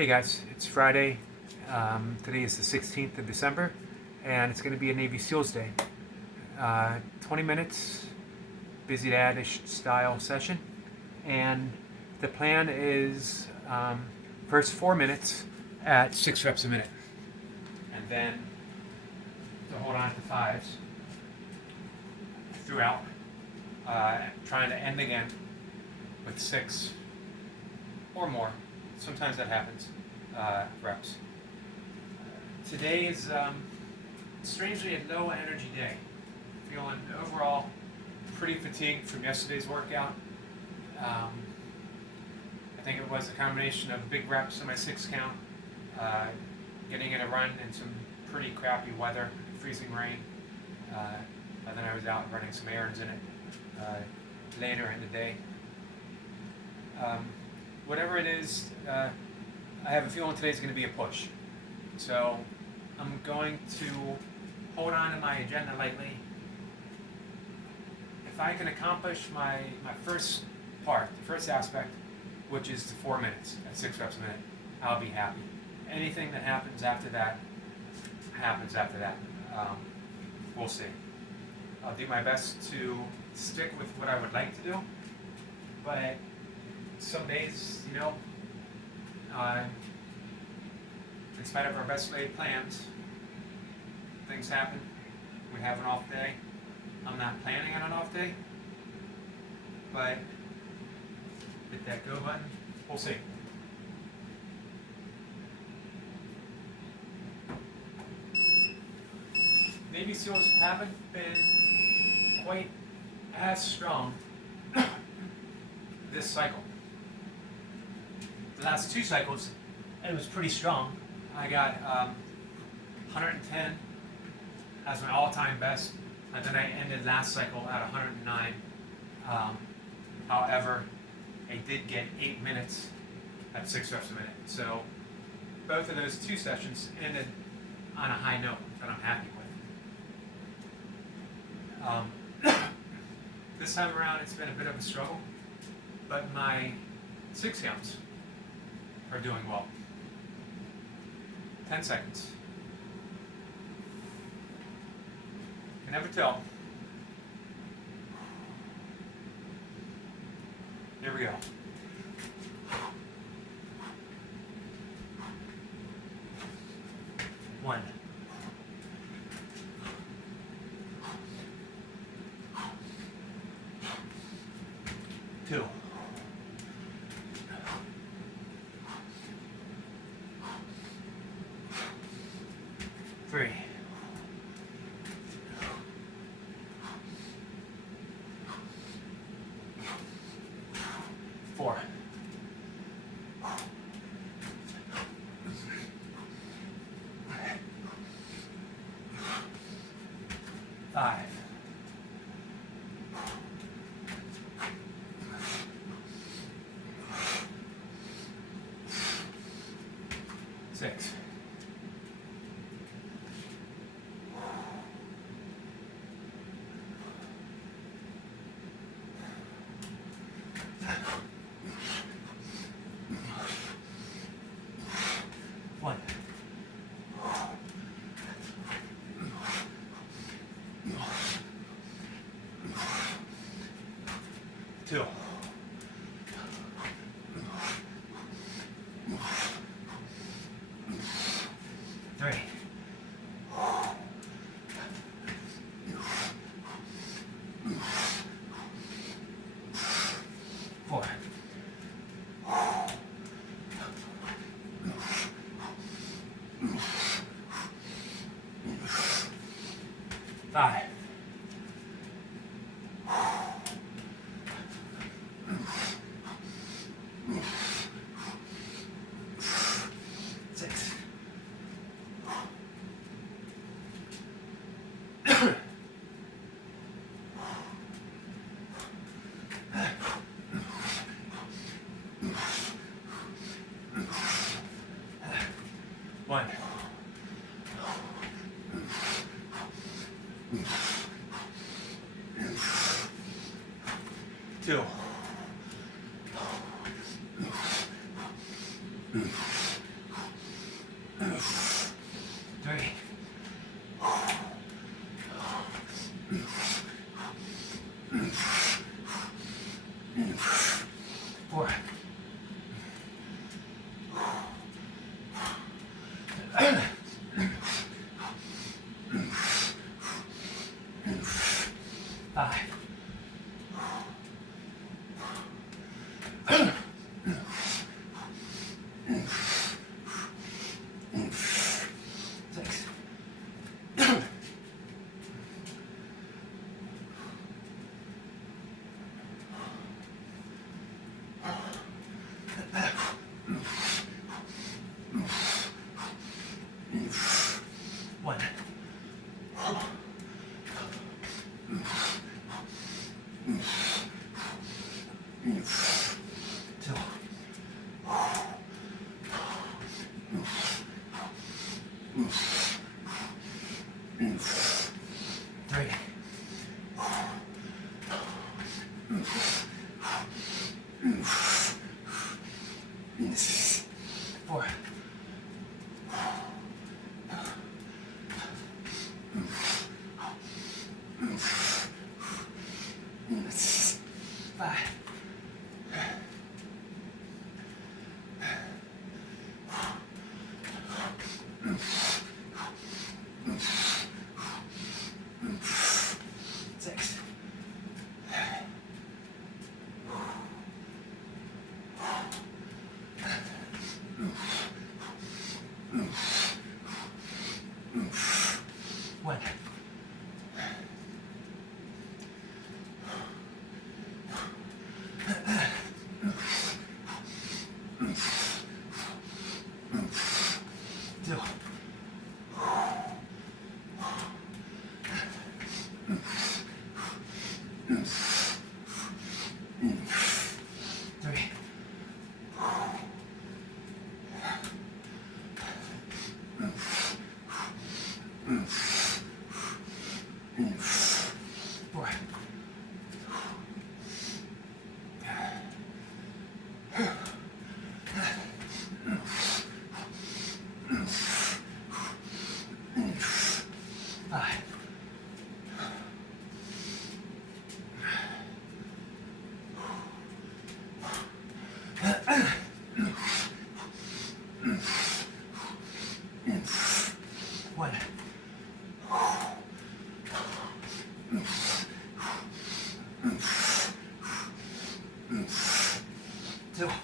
Hey guys, it's Friday. Today is the 16th of December, and it's going to be a Navy SEALs Day. 20 minutes, busy dad-ish style session, and the plan is first 4 minutes at 6 reps a minute, and then to hold on to fives throughout, trying to end again with 6 or more. Sometimes that happens, reps. Today is strangely a low energy day. Feeling overall pretty fatigued from yesterday's workout. I think it was a combination of big reps in my 6 count, getting in a run in some pretty crappy weather, freezing rain, and then I was out running some errands in it later in the day. Whatever it is, I have a feeling today's going to be a push. So I'm going to hold on to my agenda lightly. If I can accomplish my first part, the first aspect, which is the 4 minutes at 6 reps a minute, I'll be happy. Anything that happens after that, happens after that. We'll see. I'll do my best to stick with what I would like to do, but some days, in spite of our best laid plans, things happen. We have an off day. I'm not planning on an off day, but hit that go button. We'll see. Navy SEALs haven't been quite as strong this cycle. The last 2 cycles, it was pretty strong. I got 110 as my all-time best, and then I ended last cycle at 109. However, I did get 8 minutes at 6 reps a minute. So both of those 2 sessions ended on a high note that I'm happy with. This time around, it's been a bit of a struggle, but my 6 counts are doing well. 10 seconds. Can never tell. Here we go. 1. 2. 3. 4. 5. 6. 1. 2. 3. 4. 5. 6. 1. 2. Three. 4. 5. 6. 1. 2. 3. 4. 5. 6. 1. 2. 3. 4. 5. 1. 2.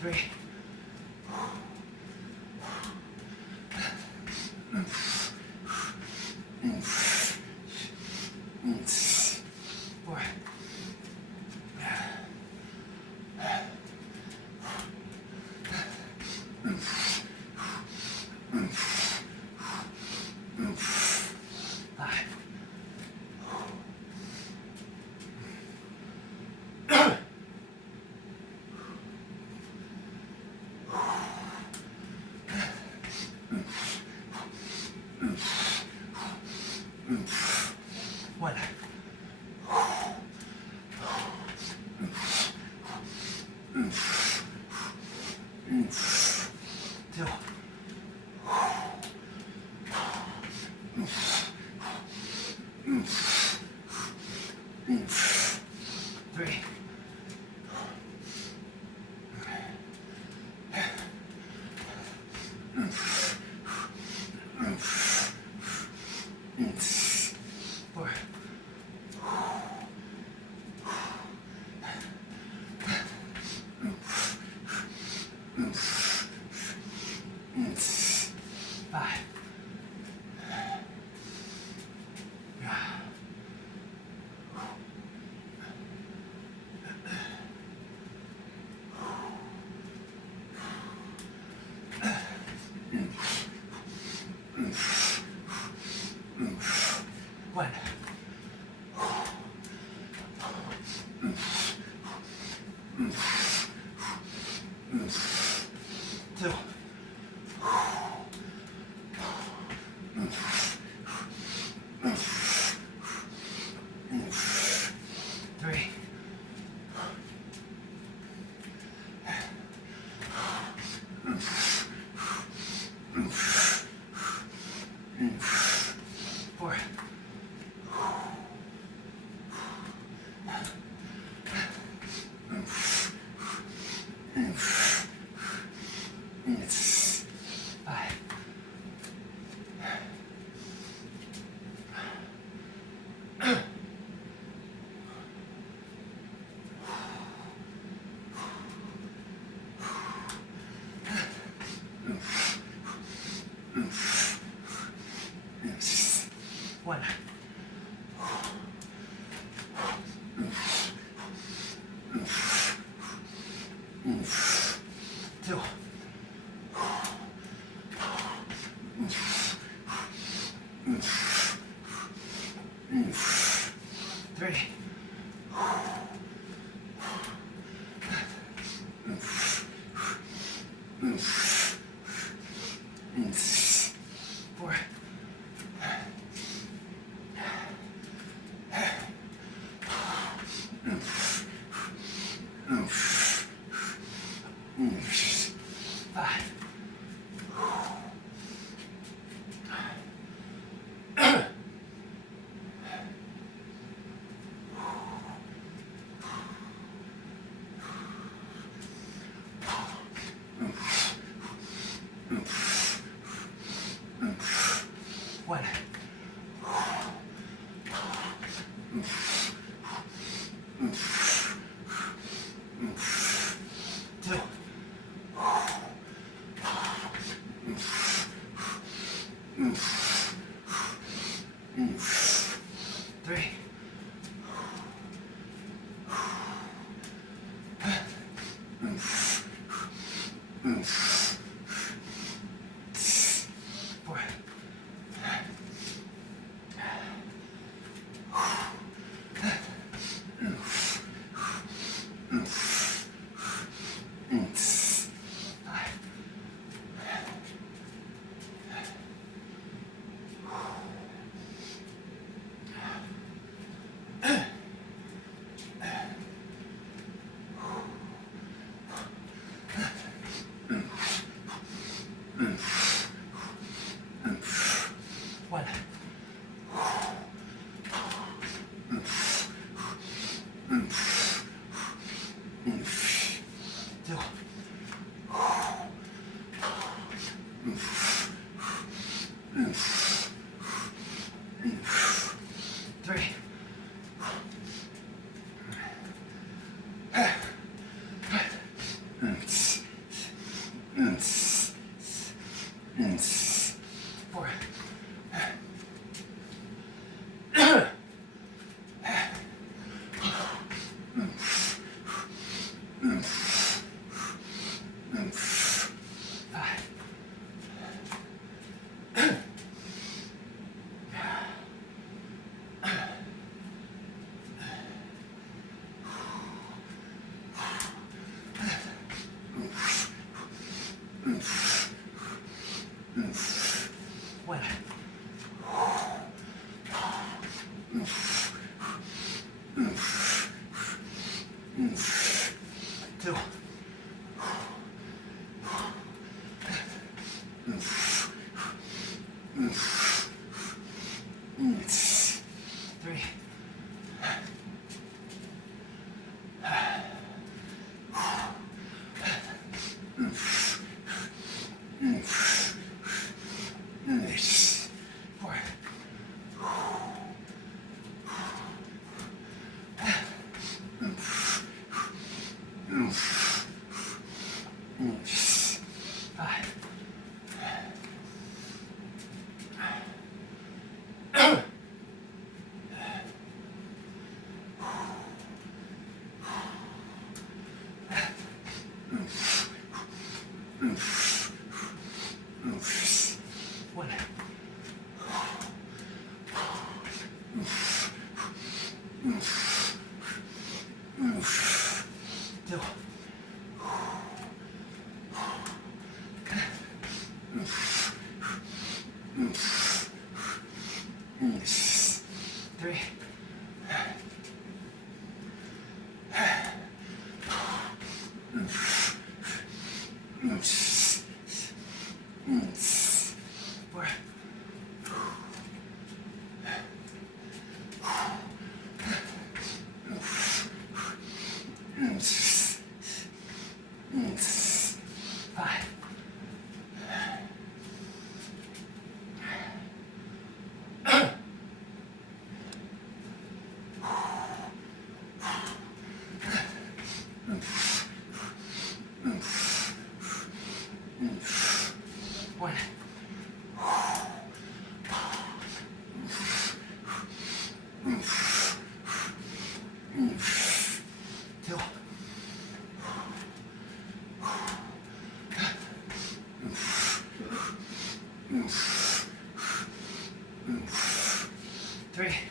3. 4. 5. 1. 2. 3. 4. 5. 1. 2. 3. 4. One. 2. 3. 4. 5. 1. 2. 3. 4. 1. 2. 3. 4. 5. 1. 2. 3. 4. 5. 1. 2. 3. 4. 3.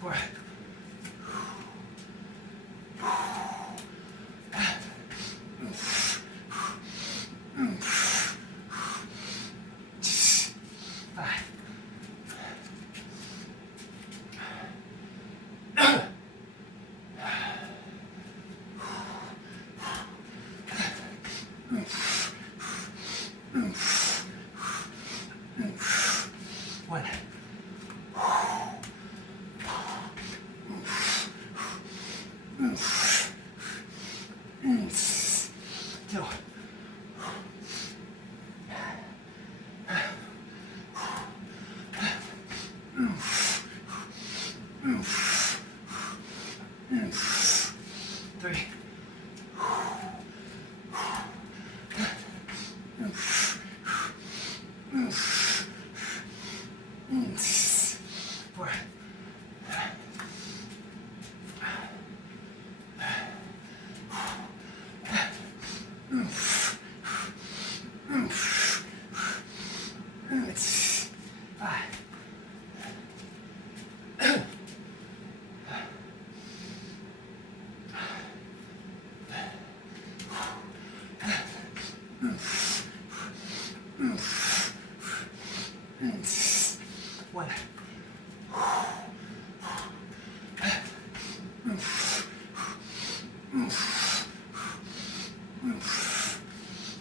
4. 5. 1. 2. 3. 4. 5. 1.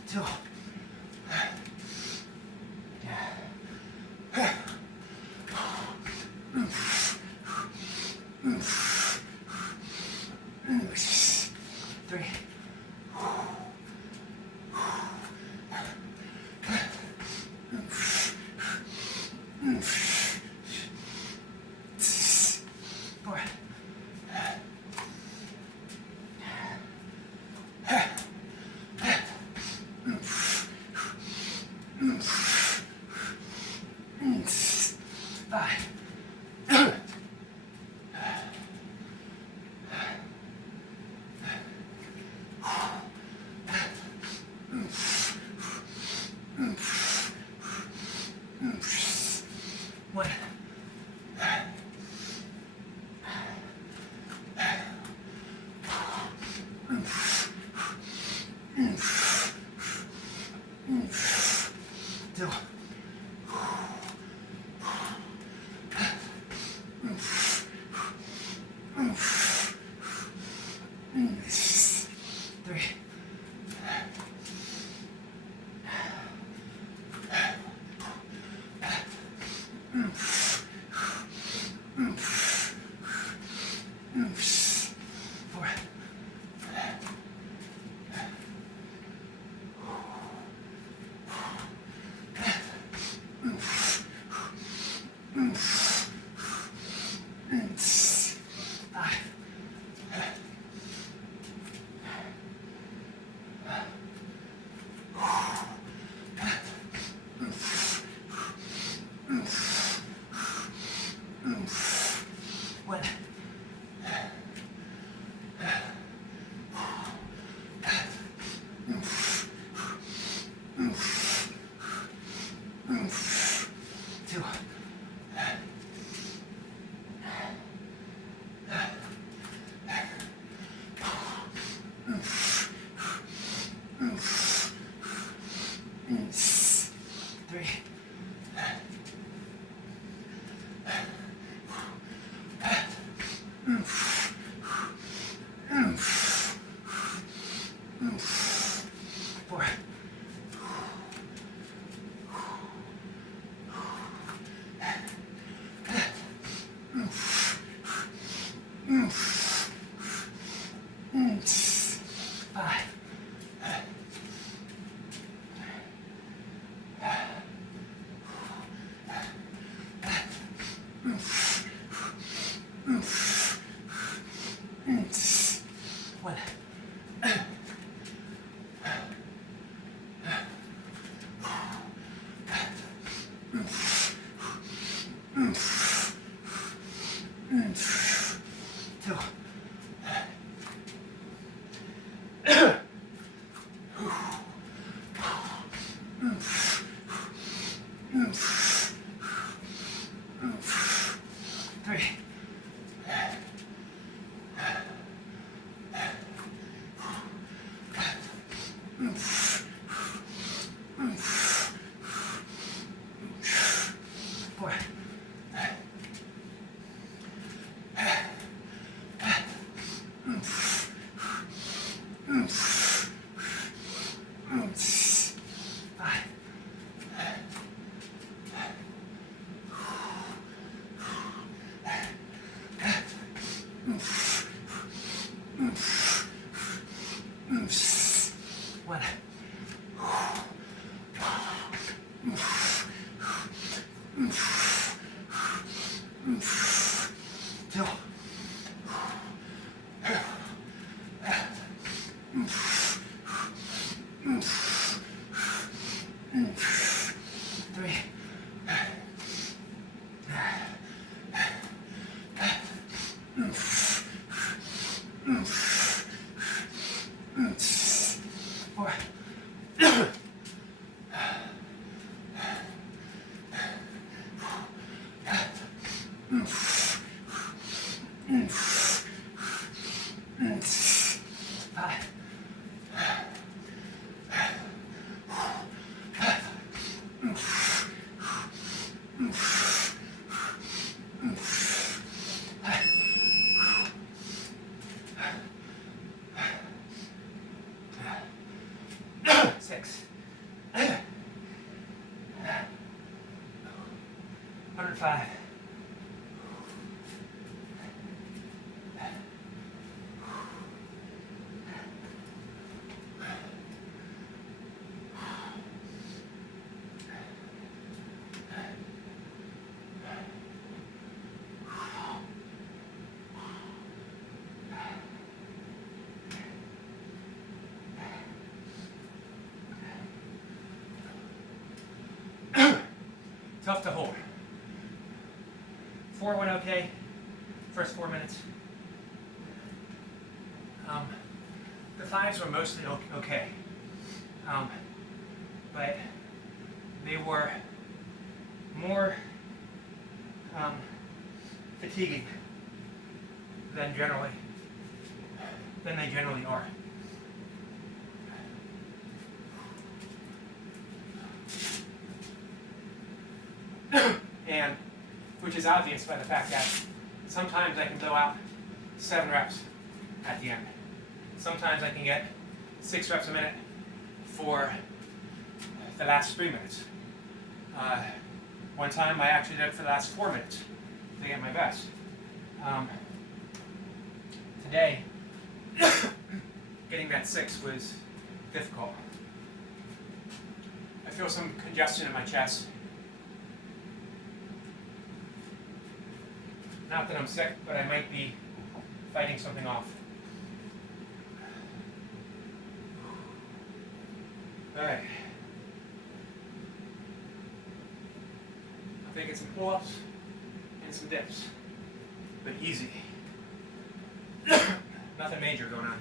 2. 3. 4. 5. 1. 2. 3. 4. 5. 1. 2. 3. 4. 5. 1. 2. One. Two. Three. 4. 5. 6. 105. 'Tough to hold. 4 went okay. First 4 minutes. The 5s were mostly okay, but they were more fatiguing than they generally are. And which is obvious by the fact that sometimes I can blow out 7 reps at the end. Sometimes I can get 6 reps a minute for the last 3 minutes. One time I actually did it for the last 4 minutes to get my best. Today, getting that 6 was difficult. I feel some congestion in my chest. Not that I'm sick, but I might be fighting something off. All right. I'm taking some pull-ups and some dips, but easy. Nothing major going on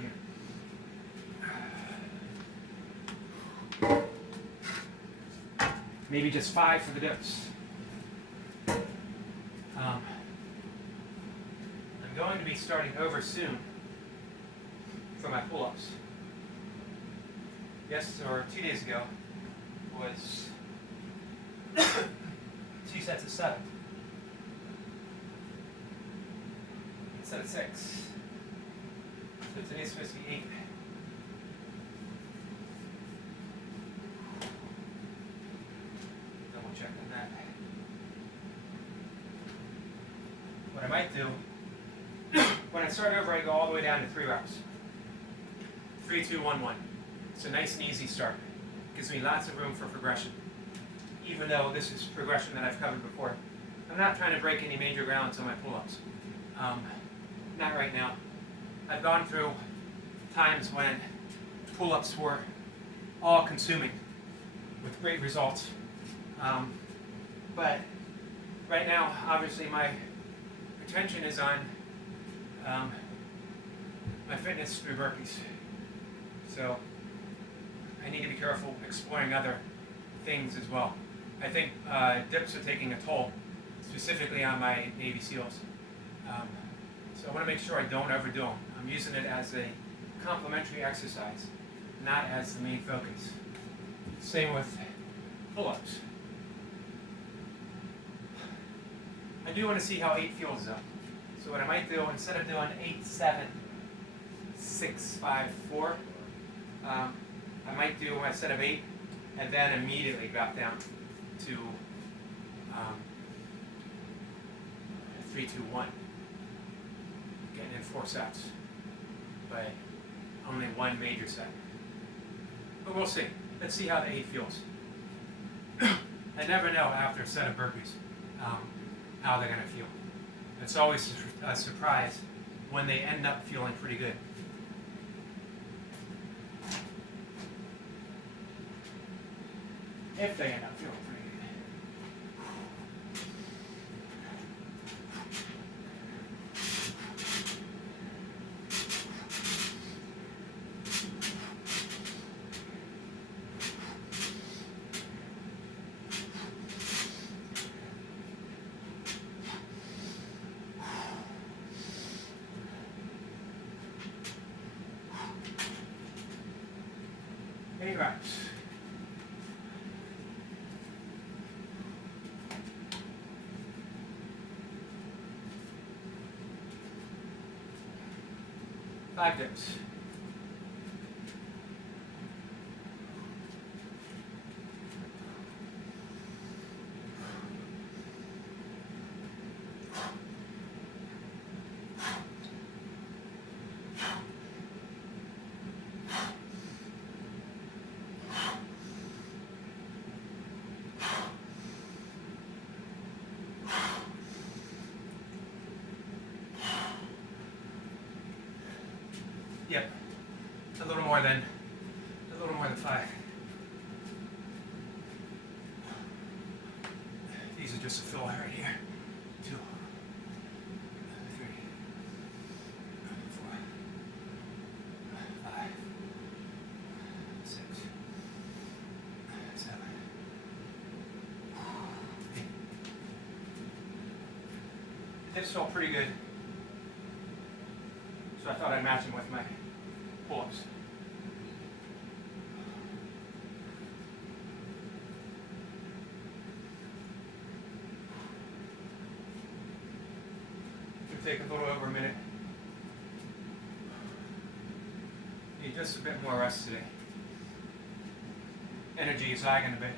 here. Maybe just 5 for the dips. I'm going to be starting over soon for my pull-ups. Yes, or 2 days ago was 2 sets of 7 instead of 6. So today's supposed to be 8. Double check on that. What I might do, when I start over, I go all the way down to 3 reps. 3, 2, 1, 1. It's a nice and easy start. Gives me lots of room for progression. Even though this is progression that I've covered before, I'm not trying to break any major grounds on my pull-ups. Not right now. I've gone through times when pull-ups were all-consuming with great results. But right now, obviously, my attention is on my fitness through burpees. So I need to be careful exploring other things as well. I think dips are taking a toll, specifically on my Navy SEALs. So I want to make sure I don't overdo them. I'm using it as a complementary exercise, not as the main focus. Same with pull-ups. I do want to see how 8 feels though. So what I might do, instead of doing 8, 7, 6, 5, 4. I might do a set of 8 and then immediately drop down to 3, 2, 1. Getting in 4 sets, but only one major set. But we'll see. Let's see how the 8 feels. I never know after a set of burpees how they're going to feel. It's always a surprise when they end up feeling pretty good. If they end up feeling pretty good. Eight reps. Five dips. Yep, a little more than 5. These are just a fill right here. 2, 3, 4, 5, 6, 7, 8. The dips felt pretty good, so I thought I'd match them with my pull-ups. Could take a little over a minute. Need just a bit more rest today. Energy is lagging a bit.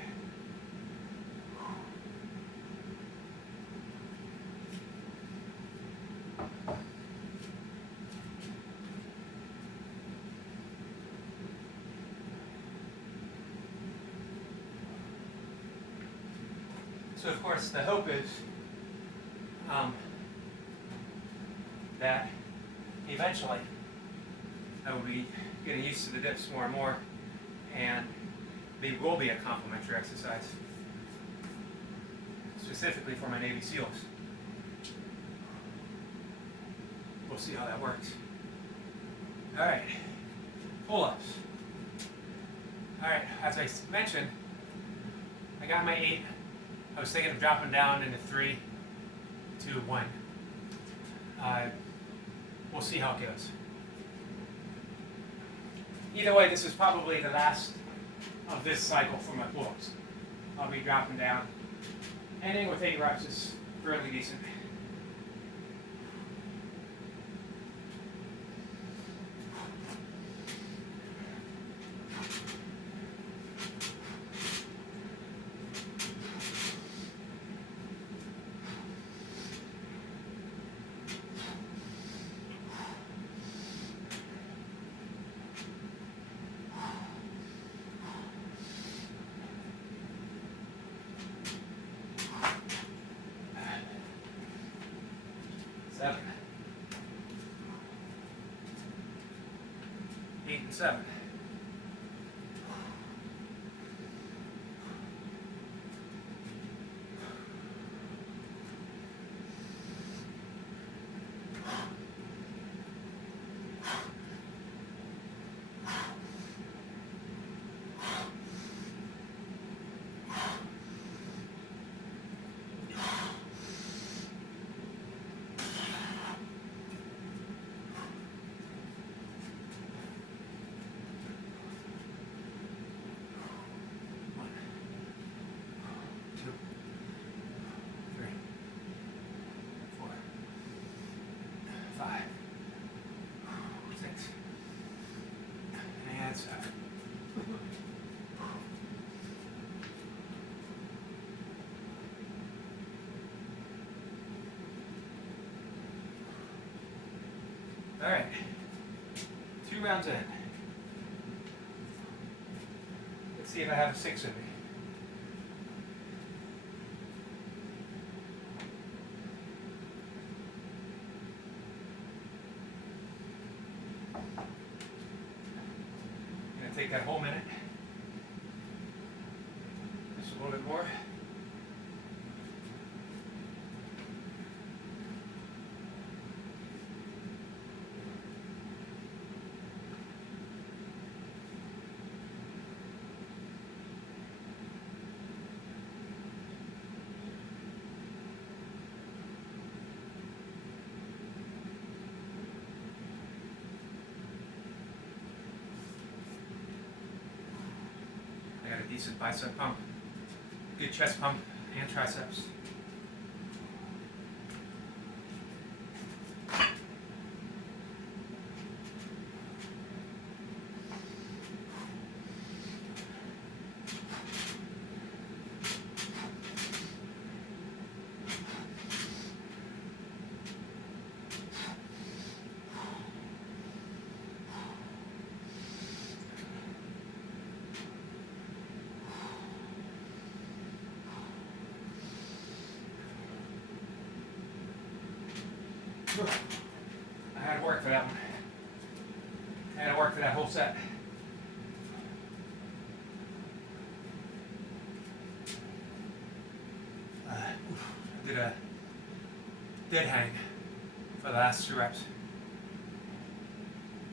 So of course the hope is that eventually I will be getting used to the dips more and more, and they will be a complementary exercise, specifically for my Navy SEALs. We'll see how that works. All right, pull-ups. All right, as I mentioned, I got my 8. I was thinking of dropping down into 3, 2, 1. We'll see how it goes. Either way, this is probably the last of this cycle for my pull-ups. I'll be dropping down. Ending with 8 reps is fairly decent. Seven. 8 and 7. So. All right, 2 rounds in. Let's see if I have a 6 with me. I'm gonna take that whole minute. Just a little bit more. I got a decent bicep pump, good chest pump, and triceps. I had to work for that one. I had to work for that whole set. I did a dead hang for the last 2 reps.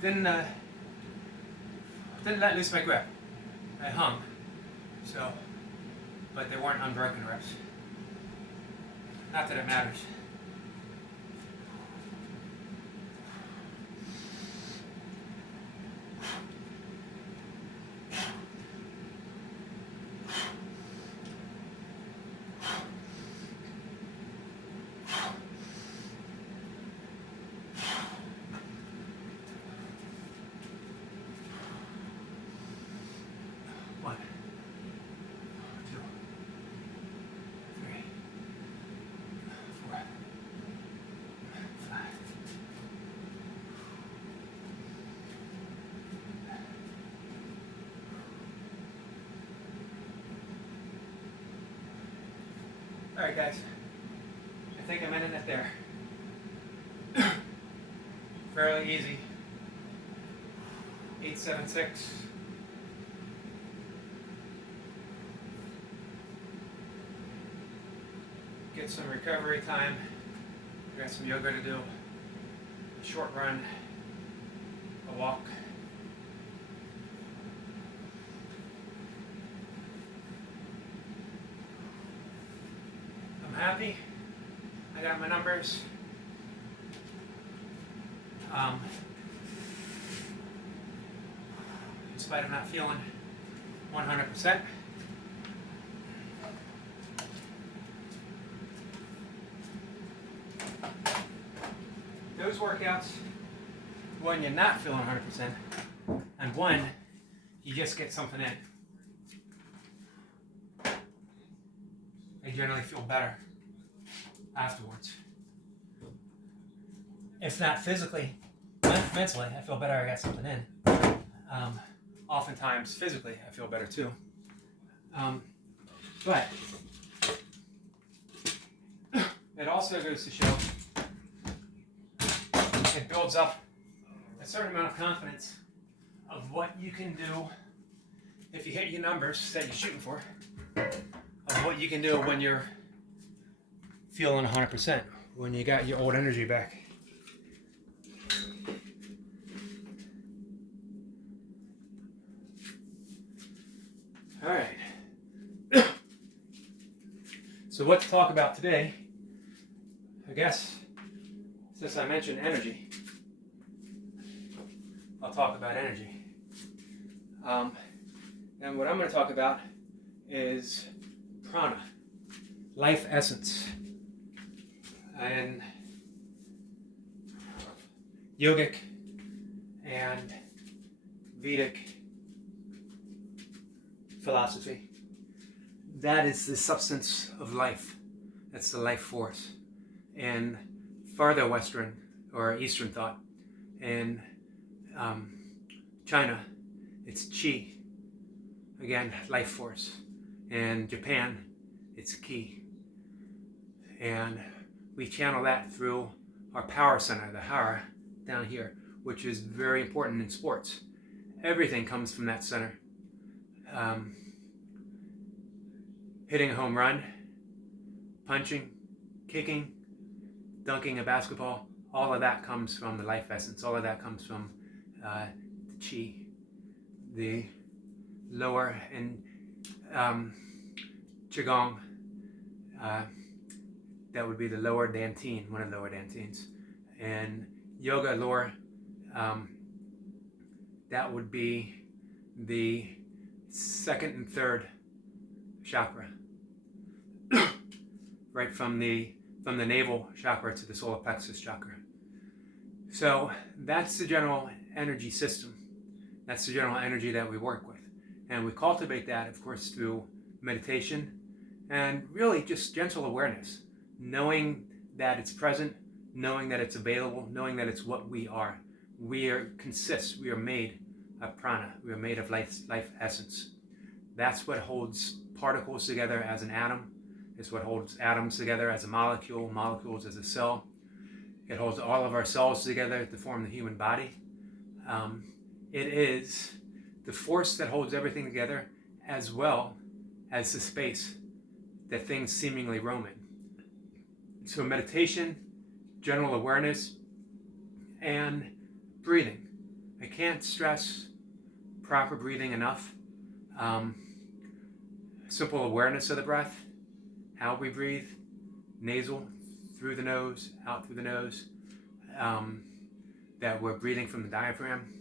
Didn't let loose my grip. I hung. So, but they weren't unbroken reps. Not that it matters. One, 2, 3, 4, 5. All right, guys. I think I'm ending it there. Fairly easy. 876. Get some recovery time. We got some yoga to do. A short run. A walk. I'm happy. I got my numbers. In spite of not feeling 100%. Those workouts, when you're not feeling 100%, and when you just get something in, I generally feel better afterwards. If not physically, mentally, I feel better I got something in. Oftentimes, physically, I feel better too. But it also goes to show it builds up a certain amount of confidence of what you can do if you hit your numbers that you're shooting for, of what you can do when you're feeling 100%, when you got your old energy back. All right. So what to talk about today? I guess since I mentioned energy, I'll talk about energy. And what I'm going to talk about is prana, life essence, and yogic and Vedic philosophy. That is the substance of life. That's the life force. In farther Western or Eastern thought, in China, it's Qi. Again, life force. In Japan, it's Ki. And we channel that through our power center, the Hara, down here, which is very important in sports. Everything comes from that center. Hitting a home run, punching, kicking, dunking a basketball, all of that comes from the life essence. All of that comes from the Qi, the lower, in Qigong, that would be the lower Dantian, one of the lower Dantians. And yoga lower, that would be the second and third chakra, right from the navel chakra to the solar plexus chakra. So that's the general energy system. That's the general energy that we work with. And we cultivate that, of course, through meditation and really just gentle awareness, knowing that it's present, knowing that it's available, knowing that it's what we are. We are made of prana. We are made of life essence. That's what holds particles together as an atom. It's what holds atoms together as a molecule, molecules as a cell. It holds all of our cells together to form the human body. It is the force that holds everything together, as well as the space that things seemingly roam in. So meditation, general awareness, and breathing. I can't stress proper breathing enough. Simple awareness of the breath, how we breathe, nasal, through the nose, out through the nose, that we're breathing from the diaphragm.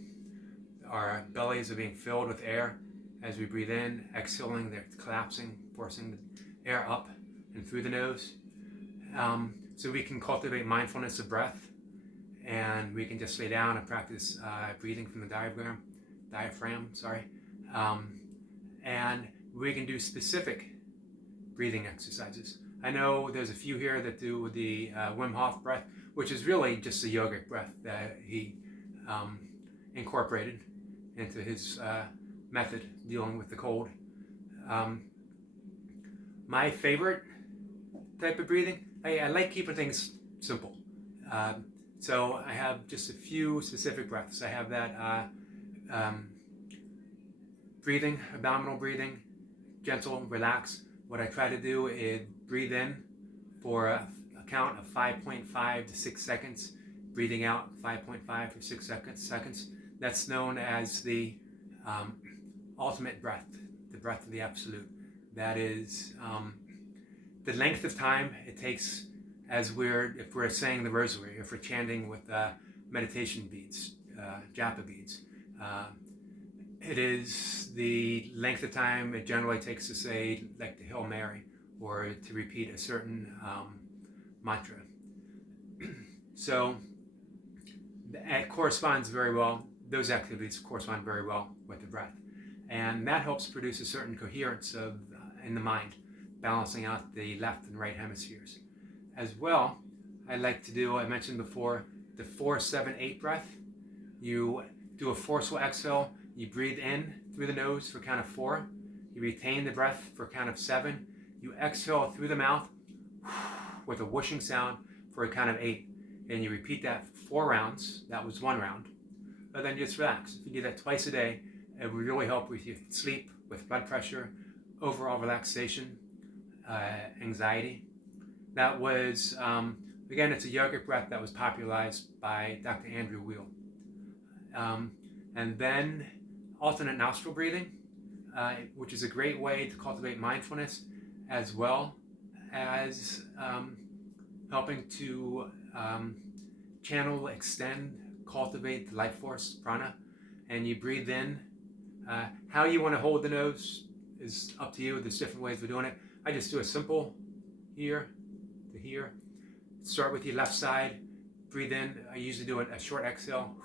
Our bellies are being filled with air as we breathe in, exhaling, they're collapsing, forcing the air up and through the nose. So we can cultivate mindfulness of breath, and we can just lay down and practice breathing from the diaphragm, and we can do specific breathing exercises. I know there's a few here that do the Wim Hof breath, which is really just a yogic breath that he incorporated into his method dealing with the cold. My favorite type of breathing, I like keeping things simple. So I have just a few specific breaths. I have that breathing, abdominal breathing, gentle, relax. What I try to do is breathe in for a count of 5.5 to 6 seconds, breathing out 5.5 to 6 seconds. That's known as the ultimate breath, the breath of the absolute. That is the length of time it takes if we're saying the rosary, if we're chanting with meditation beads, japa beads. It is the length of time it generally takes to say, like the Hail Mary, or to repeat a certain mantra. So it corresponds very well, those activities correspond very well with the breath. And that helps produce a certain coherence in the mind, balancing out the left and right hemispheres. As well, I like to do, I mentioned before, the 4-7-8 breath. You do a forceful exhale, you breathe in through the nose for count of 4, you retain the breath for count of 7, you exhale through the mouth with a whooshing sound for a count of 8, and you repeat that 4 rounds. That was 1 round. But then just relax. If you do that twice a day, it will really help with your sleep, with blood pressure, overall relaxation, anxiety. That was, again, it's a yogic breath that was popularized by Dr. Andrew Weil. And then alternate nostril breathing, which is a great way to cultivate mindfulness, as well as helping to channel, extend, cultivate the life force, prana. And you breathe in. How you want to hold the nose is up to you. There's different ways of doing it. I just do a simple here to here. Start with your left side. Breathe in. I usually do a short exhale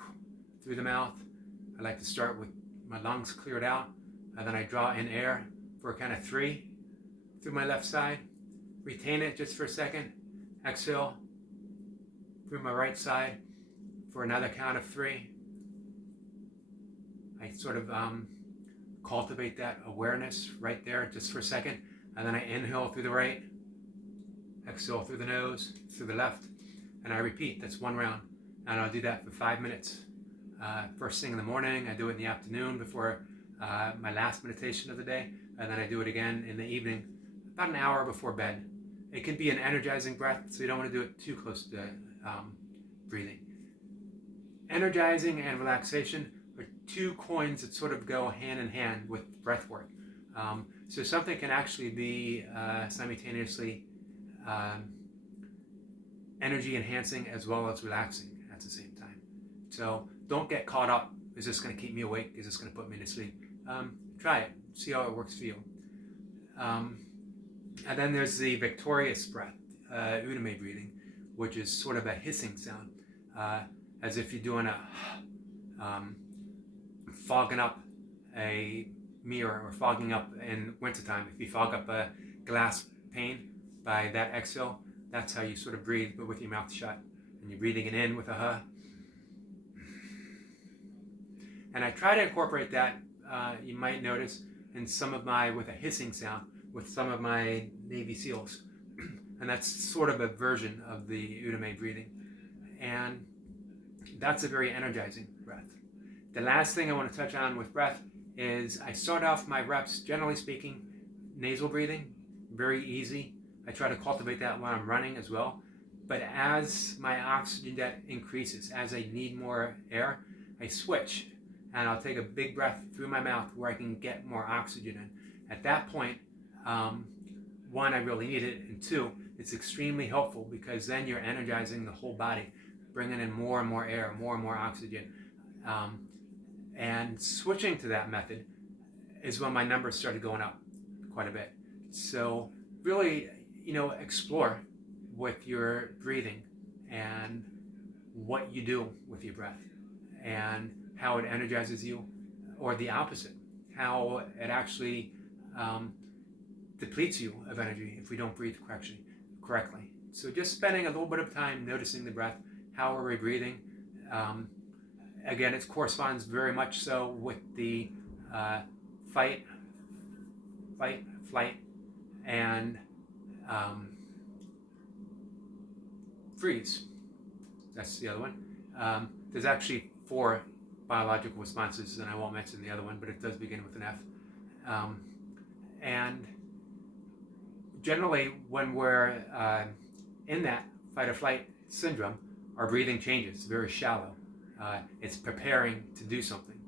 through the mouth. I like to start with my lungs cleared out. and then I draw in air for a count of 3 through my left side, retain it just for a second, exhale through my right side for another count of 3. I sort of cultivate that awareness right there just for a second, and then I inhale through the right, exhale through the nose, through the left, and I repeat. That's 1 round, and I'll do that for 5 minutes. First thing in the morning, I do it in the afternoon before my last meditation of the day, and then I do it again in the evening, about an hour before bed. It can be an energizing breath, so you don't want to do it too close to breathing. Energizing and relaxation are 2 coins that sort of go hand in hand with breath work. So something can actually be simultaneously energy enhancing as well as relaxing at the same time. So don't get caught up. Is this going to keep me awake? Is this going to put me to sleep? Try it. See how it works for you. And then there's the victorious breath, Udame breathing, which is sort of a hissing sound, as if you're doing a fogging up a mirror, or fogging up in wintertime. If you fog up a glass pane by that exhale, that's how you sort of breathe, but with your mouth shut. And you're breathing it in with a huh. And I try to incorporate that, you might notice, in some of my, with a hissing sound, with some of my Navy SEALs. And that's sort of a version of the Udame breathing. And that's a very energizing breath. The last thing I want to touch on with breath is I start off my reps, generally speaking, nasal breathing, very easy. I try to cultivate that when I'm running as well. But as my oxygen debt increases, as I need more air, I switch. And I'll take a big breath through my mouth where I can get more oxygen in. At that point, 1, I really need it, and 2, it's extremely helpful because then you're energizing the whole body, bringing in more and more air, more and more oxygen. And switching to that method is when my numbers started going up quite a bit. So really, explore with your breathing and what you do with your breath and how it energizes you, or the opposite, how it actually depletes you of energy if we don't breathe correctly. So just spending a little bit of time noticing the breath. How are we breathing? Again, it corresponds very much so with the fight, flight, and freeze. That's the other one. There's actually 4 biological responses, and I won't mention the other one, but it does begin with an F. And generally, when we're in that fight or flight syndrome, our breathing changes, very shallow. It's preparing to do something.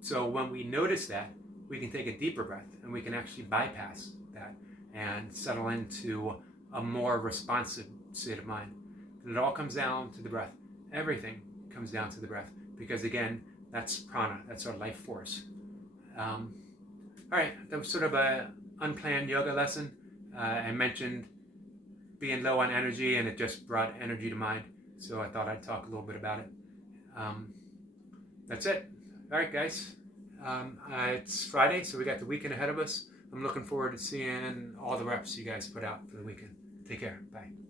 So when we notice that, we can take a deeper breath, and we can actually bypass that and settle into a more responsive state of mind. And it all comes down to the breath. Everything comes down to the breath, because again, that's prana, that's our life force. All right, that was sort of an unplanned yoga lesson. I mentioned being low on energy, and it just brought energy to mind, so I thought I'd talk a little bit about it. That's it. All right, guys. It's Friday, so we got the weekend ahead of us. I'm looking forward to seeing all the reps you guys put out for the weekend. Take care. Bye.